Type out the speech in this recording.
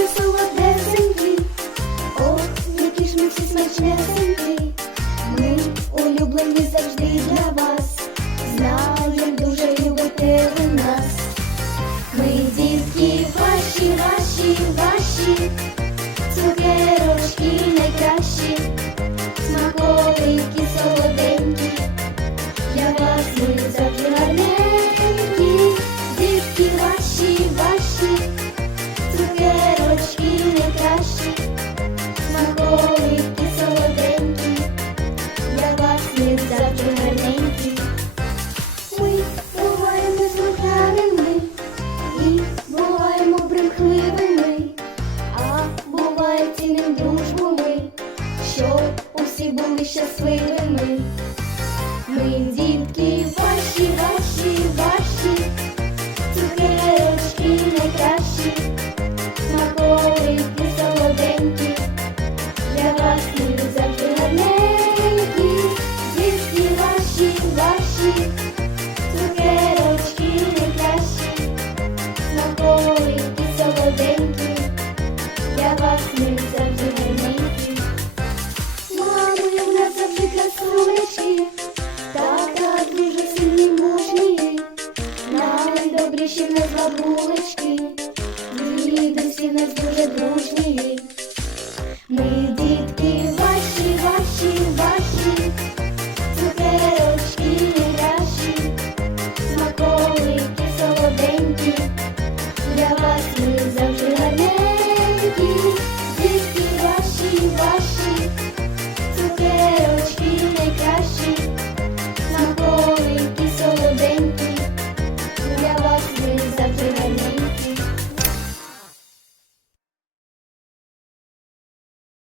you so усі були щасливими. Ми дітки найдобріші в нас бабулечки, діди всі в нас дуже добрі.